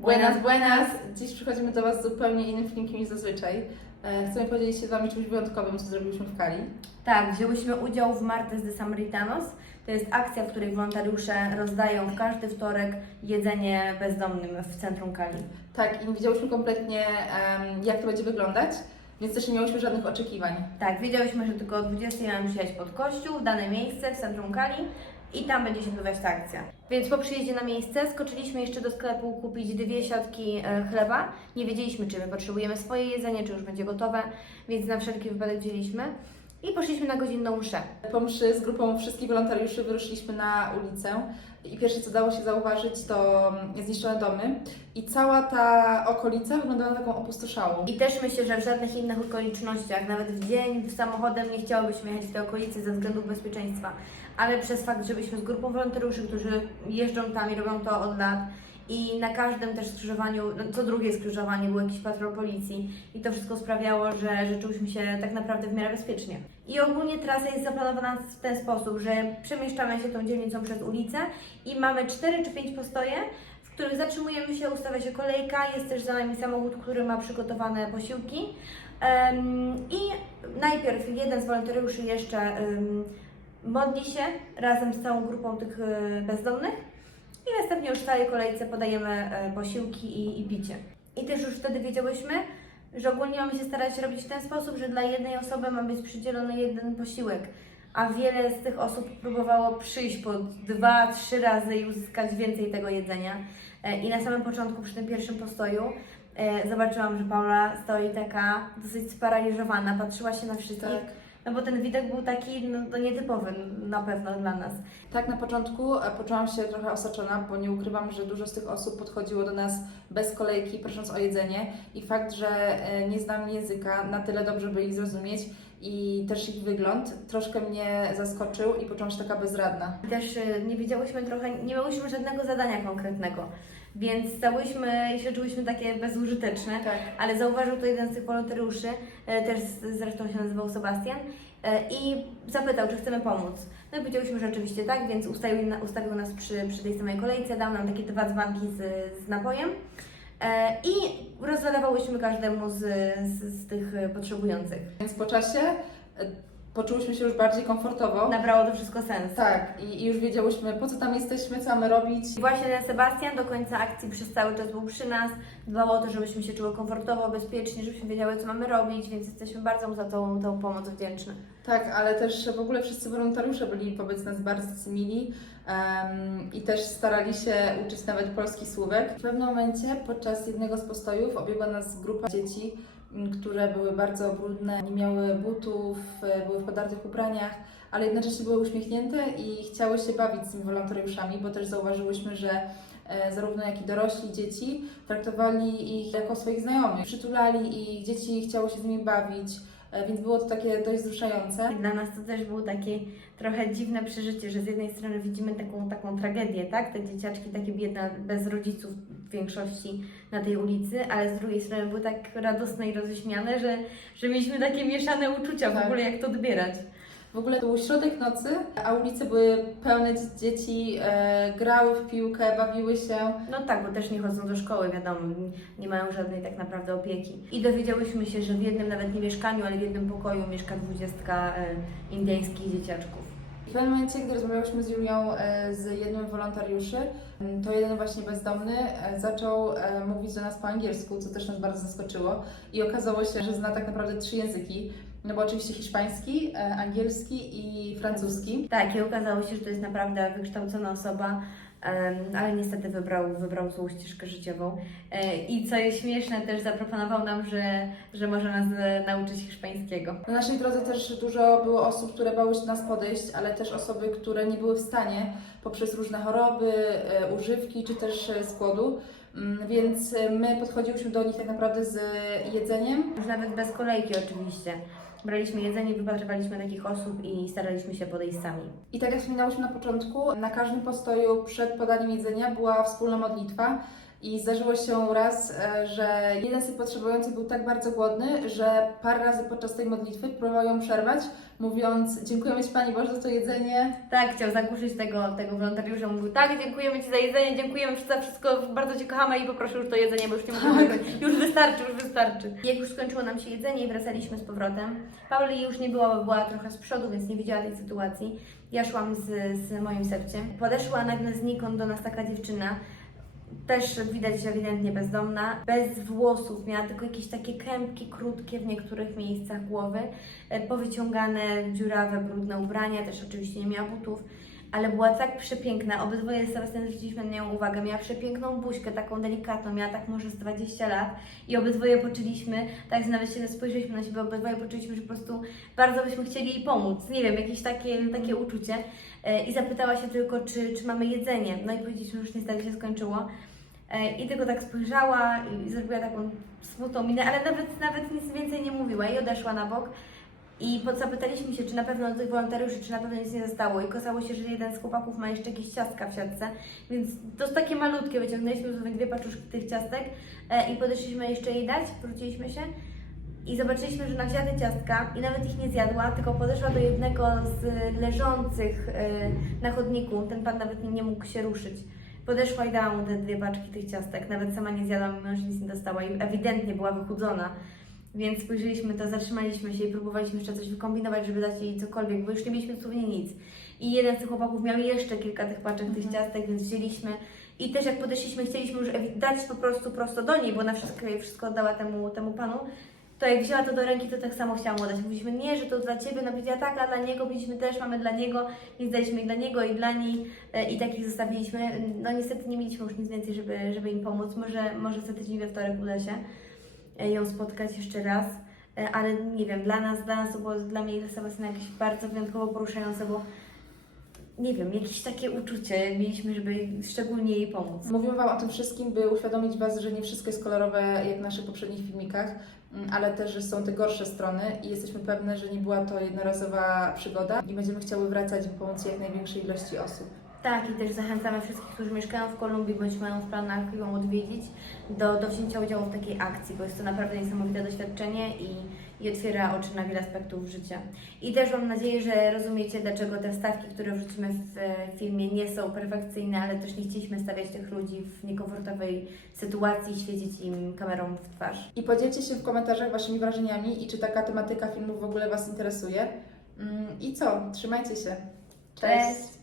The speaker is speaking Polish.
Buenas, buenas! Dziś przychodzimy do Was z zupełnie innym filmikiem niż zazwyczaj. Chcemy podzielić się z Wami czymś wyjątkowym, co zrobiliśmy w Cali. Tak, wzięłyśmy udział w Martes de Samaritanos. To jest akcja, w której wolontariusze rozdają w każdy wtorek jedzenie bezdomnym w centrum Cali. Tak, i nie wiedziałyśmy kompletnie, jak to będzie wyglądać, więc też nie miałyśmy żadnych oczekiwań. Tak, wiedziałyśmy, że tylko o 20 mamy przyjechać pod kościół, w dane miejsce w centrum Cali i tam będzie się odbywać ta akcja. Więc po przyjeździe na miejsce skoczyliśmy jeszcze do sklepu kupić 2 siatki chleba. Nie wiedzieliśmy, czy my potrzebujemy swoje jedzenie, czy już będzie gotowe, więc na wszelki wypadek wzięliśmy i poszliśmy na godzinną mszę. Po mszy z grupą wszystkich wolontariuszy wyruszyliśmy na ulicę i pierwsze, co dało się zauważyć, to zniszczone domy i cała ta okolica wyglądała na taką opustoszałą. I też myślę, że w żadnych innych okolicznościach, nawet w dzień samochodem nie chciałybyśmy jechać w te okolice ze względów bezpieczeństwa, ale przez fakt, że byliśmy z grupą wolontariuszy, którzy jeżdżą tam i robią to od lat i na każdym też skrzyżowaniu, co drugie skrzyżowanie był jakiś patrol policji i to wszystko sprawiało, że czuliśmy się tak naprawdę w miarę bezpiecznie. I ogólnie trasa jest zaplanowana w ten sposób, że przemieszczamy się tą dzielnicą przez ulicę i mamy 4 czy 5 postoje, w których zatrzymujemy się, ustawia się kolejka, jest też za nami samochód, który ma przygotowane posiłki. I najpierw jeden z wolontariuszy jeszcze modli się razem z całą grupą tych bezdomnych i następnie już w całej kolejce podajemy posiłki i picie. I też już wtedy wiedziałyśmy, że ogólnie mamy się starać robić w ten sposób, że dla jednej osoby ma być przydzielony jeden posiłek, a wiele z tych osób próbowało przyjść po 2-3 razy i uzyskać więcej tego jedzenia. I na samym początku, przy tym pierwszym postoju, zobaczyłam, że Paula stoi taka dosyć sparaliżowana, patrzyła się na wszystkich, Tak. no bo ten widok był taki no, nietypowy na pewno dla nas. Tak, na początku poczułam się trochę osaczona, bo nie ukrywam, że dużo z tych osób podchodziło do nas bez kolejki, prosząc o jedzenie i fakt, że nie znam języka na tyle dobrze, by ich zrozumieć i też ich wygląd troszkę mnie zaskoczył i poczułam się taka bezradna. Też nie wiedziałyśmy trochę, nie miałyśmy żadnego zadania konkretnego, więc stałyśmy i się czułyśmy takie bezużyteczne, Tak. ale zauważył to jeden z tych wolontariuszy, też zresztą się nazywał Sebastian, i zapytał, czy chcemy pomóc. No i powiedziałyśmy, że oczywiście tak, więc ustawił nas przy tej samej kolejce, dał nam takie 2 dzbanki z napojem i rozdawałyśmy każdemu z tych potrzebujących. Więc po czasie poczułyśmy się już bardziej komfortowo. Nabrało to wszystko sens. Tak, i już wiedziałyśmy, po co tam jesteśmy, co mamy robić. I właśnie ten Sebastian do końca akcji przez cały czas był przy nas, dbał o to, żebyśmy się czuły komfortowo, bezpiecznie, żebyśmy wiedziały, co mamy robić, więc jesteśmy bardzo mu za tą pomoc wdzięczne. Tak, ale też w ogóle wszyscy wolontariusze byli wobec nas bardzo mili i też starali się uczyć nawet polskich słówek. W pewnym momencie podczas jednego z postojów obiegła nas grupa dzieci, które były bardzo brudne, nie miały butów, były w podartych ubraniach, ale jednocześnie były uśmiechnięte i chciały się bawić z tymi wolontariuszami, bo też zauważyłyśmy, że zarówno jak i dorośli dzieci traktowali ich jako swoich znajomych. Przytulali ich, dzieci chciały się z nimi bawić, więc było to takie dość wzruszające. I dla nas to też było takie trochę dziwne przeżycie, że z jednej strony widzimy taką tragedię, tak? Te dzieciaczki takie biedne, bez rodziców w większości na tej ulicy, ale z drugiej strony były tak radosne i roześmiane, że mieliśmy takie mieszane uczucia w Tak. ogóle, jak to odbierać. W ogóle to był środek nocy, a ulice były pełne dzieci, grały w piłkę, bawiły się. No tak, bo też nie chodzą do szkoły, wiadomo, nie mają żadnej tak naprawdę opieki. I dowiedziałyśmy się, że w jednym nawet nie mieszkaniu, ale w jednym pokoju mieszka 20 indyjskich dzieciaczków. W pewnym momencie, gdy rozmawiałyśmy z Julią, z jednym z wolontariuszy, to jeden właśnie bezdomny zaczął mówić do nas po angielsku, co też nas bardzo zaskoczyło. I okazało się, że zna tak naprawdę 3 języki. No bo oczywiście hiszpański, angielski i francuski. Tak, i okazało się, że to jest naprawdę wykształcona osoba, ale niestety wybrał złą ścieżkę życiową. I co jest śmieszne, też zaproponował nam, że może nas nauczyć hiszpańskiego. Na naszej drodze też dużo było osób, które bały się do nas podejść, ale też osoby, które nie były w stanie poprzez różne choroby, używki czy też z głodu. Więc my podchodziłyśmy do nich tak naprawdę z jedzeniem. Już nawet bez kolejki oczywiście. Braliśmy jedzenie, wypatrywaliśmy takich osób i staraliśmy się podejść sami. I tak jak wspominałyśmy na początku, na każdym postoju przed podaniem jedzenia była wspólna modlitwa I zdarzyło się raz, że jeden z tych potrzebujących był tak bardzo głodny, że parę razy podczas tej modlitwy próbował ją przerwać, mówiąc: dziękujemy Ci Pani Boże za to jedzenie. Tak, chciał zagłuszyć tego wolontariusza. Mówił: tak, dziękujemy Ci za jedzenie, dziękujemy za wszystko, bardzo Cię kochamy i poproszę już to jedzenie, bo już nie mogę. Już wystarczy, już wystarczy. Jak już skończyło nam się jedzenie i wracaliśmy z powrotem, Pauli już nie była, bo była trochę z przodu, więc nie widziała tej sytuacji. Ja szłam z moim sepciem. Podeszła nagle znikąd do nas taka dziewczyna, też widać, że ewidentnie bezdomna, bez włosów, miała tylko jakieś takie kępki krótkie w niektórych miejscach głowy, powyciągane, dziurawe, brudne ubrania, też oczywiście nie miała butów, ale była tak przepiękna. Obydwoje z Sebastianem zwróciliśmy na nią uwagę. Miała przepiękną buźkę, taką delikatną, miała tak może z 20 lat i obydwoje poczuliśmy, tak że nawet się spojrzeliśmy na siebie, obydwoje poczuliśmy, że po prostu bardzo byśmy chcieli jej pomóc. Nie wiem, jakieś takie uczucie. I zapytała się tylko, czy mamy jedzenie. No i powiedzieliśmy, że już niestety się skończyło. I tylko tak spojrzała i zrobiła taką smutną minę, ale nawet nic więcej nie mówiła i odeszła na bok. I zapytaliśmy się, czy na pewno do tych wolontariuszy, czy na pewno nic nie zostało. I okazało się, że jeden z chłopaków ma jeszcze jakieś ciastka w siatce, więc to jest takie malutkie. Wyciągnęliśmy sobie 2 paczuszki tych ciastek i podeszliśmy jeszcze jej dać, wróciliśmy się i zobaczyliśmy, że ona wzięła te ciastka i nawet ich nie zjadła, tylko podeszła do jednego z leżących na chodniku. Ten pan nawet nie mógł się ruszyć. Podeszła i dała mu te 2 paczki tych ciastek. Nawet sama nie zjadła, mimo że nic nie dostała i ewidentnie była wychudzona. Więc spojrzeliśmy to, zatrzymaliśmy się i próbowaliśmy jeszcze coś wykombinować, żeby dać jej cokolwiek, bo już nie mieliśmy dosłownie nic. I jeden z tych chłopaków miał jeszcze kilka tych paczek tych ciastek, więc wzięliśmy. I też jak podeszliśmy, chcieliśmy już dać po prostu prosto do niej, bo ona wszystko oddała temu panu. To jak wzięła to do ręki, to tak samo chciałam oddać. Mówiliśmy: nie, że to dla Ciebie, no powiedziała: tak, a dla niego, powiedzieliśmy też, mamy dla niego, więc daliśmy i dla niego, i dla niej i takich zostawiliśmy. No niestety nie mieliśmy już nic więcej, żeby im pomóc. Może za tydzień we wtorek uda się ją spotkać jeszcze raz, ale nie wiem, dla nas to było, dla mnie i dla Sebastiana jakieś bardzo wyjątkowo poruszające, bo nie wiem, jakieś takie uczucie mieliśmy, żeby szczególnie jej pomóc. Mówimy Wam o tym wszystkim, by uświadomić Was, że nie wszystko jest kolorowe jak w naszych poprzednich filmikach, ale też, że są te gorsze strony i jesteśmy pewne, że nie była to jednorazowa przygoda i będziemy chciały wracać, by pomóc jak największej ilości osób. Tak, i też zachęcamy wszystkich, którzy mieszkają w Kolumbii bądź mają w planach ją odwiedzić, do wzięcia udziału w takiej akcji, bo jest to naprawdę niesamowite doświadczenie i otwiera oczy na wiele aspektów życia. I też mam nadzieję, że rozumiecie, dlaczego te wstawki, które wrzucimy w filmie, nie są perfekcyjne, ale też nie chcieliśmy stawiać tych ludzi w niekomfortowej sytuacji i świecić im kamerą w twarz. I podzielcie się w komentarzach Waszymi wrażeniami i czy taka tematyka filmów w ogóle Was interesuje. I co? Trzymajcie się. Cześć!